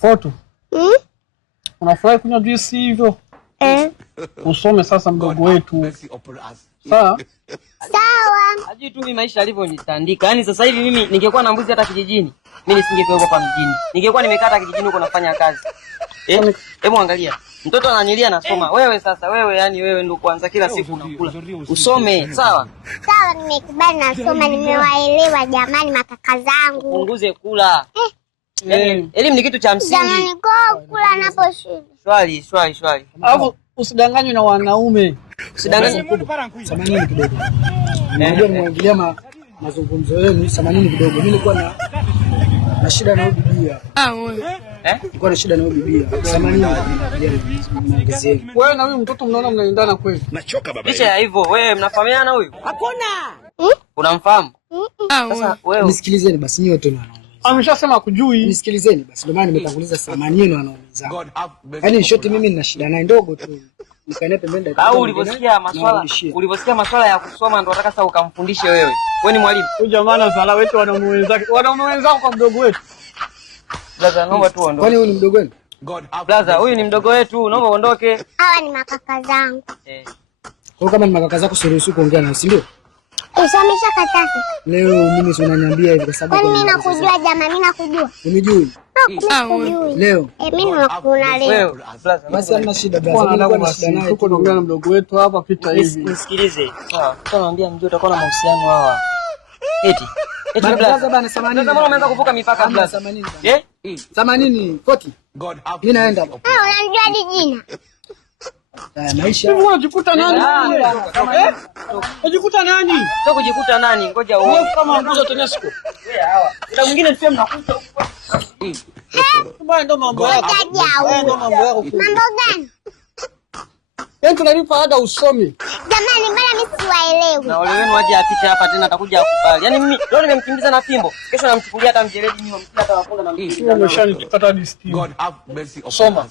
Foto. Unafurahi kunywa juisi hivyo? Usome sasa mdogo wetu. Sawa? Sawa. Hajui tu mimi maisha alivyonitandika. Yaani sasa hivi mimi ningekuwa na mbuzi hata kijijini, mimi nisingekuwa hapa mjini. Ningekuwa nimekata kijijini huko nafanya kazi. Hebu angalia. Mtoto ananilia anasoma. Wewe sasa yani wewe ndio kwanza kila siku unakula. Usome, sawa? Sawa, nimekubali nasoma, nimewaelewa jamani makaka zangu. Punguze kula. Elimu ni kitu cha msingi. Jamani kwa kula napo shule. Shwari. Alafu usidanganywe na wanaume. Usidanganywe. Samanini kidogo. Unajua nimeingilia mazungumzo yenu, samanini kidogo. Mimi nilikuwa na shida na bibia. Nilikuwa na shida na bibia. Samanini. Wewe na huyu mtoto mnaona mnaendana kweli? Nachoka baba. Licha ya hivyo, wewe mnafahamiana huyu? Hakuna. Unamfahamu? Sasa wewe nisikilizeni basi nyote na ameshasema kujui. Nisikilizeni basi, ndio maana nimetanguliza samani yenu anauliza. Yaani shoti mimi nina shida naye ndogo tu. Nikaenda pembeni. Au ulivyosikia masuala ya kusoma ndio nataka sasa ukamfundishe wewe. Wewe ni mwalimu. Huyu jamaa na sala wetu wanaume wenzao kwa mdogo wetu. Blaza naomba tu uondoke. Kwani huyu ni mdogo wenu? Blaza huyu ni mdogo wetu, naomba uondoke. Hawa ni makaka zangu. Kwa kama ni makaka zako siruhusu kuongea nao, si ndio? Usomesha katasi. Leo mimi si unaniambia hivi kwa sababu mimi nakujua jamaa, mimi nakujua. Unijui? Leo. Mimi nakuna leo. Wewe blaza basi hamna shida blaza. Nilikuwa na shida naye. Tuko naongea na mdogo wetu hapa pita hivi. Nisikilize. Sawa. Tunaambia mjue utakuwa na mahusiano hawa. Eti blaza bana 80. Sasa mbona umeanza kuvuka mipaka blaza? 80. 80 40. Mimi naenda. Unanijua hadi jina. Maisha. Wewe unajikuta nani? Unajikuta nani? Sio kujikuta nani? Ngoja uone. Wewe kama nguzo TANESCO. Wewe hawa. Kuna mwingine pia mnakuta. Mbona ndo mambo yako? Ndo mambo yako. Mambo gani? Yaani tunalipa ada usome. Jamani mbona mimi siwaelewi? Na wale wenu waje apite hapa tena atakuja akubali. Yaani mimi leo nimemkimbiza na fimbo. Kesho namchukulia hata mjeledi nyuma mkita hata wafunga na mkita. Umeshanitukata hadi 60. Soma.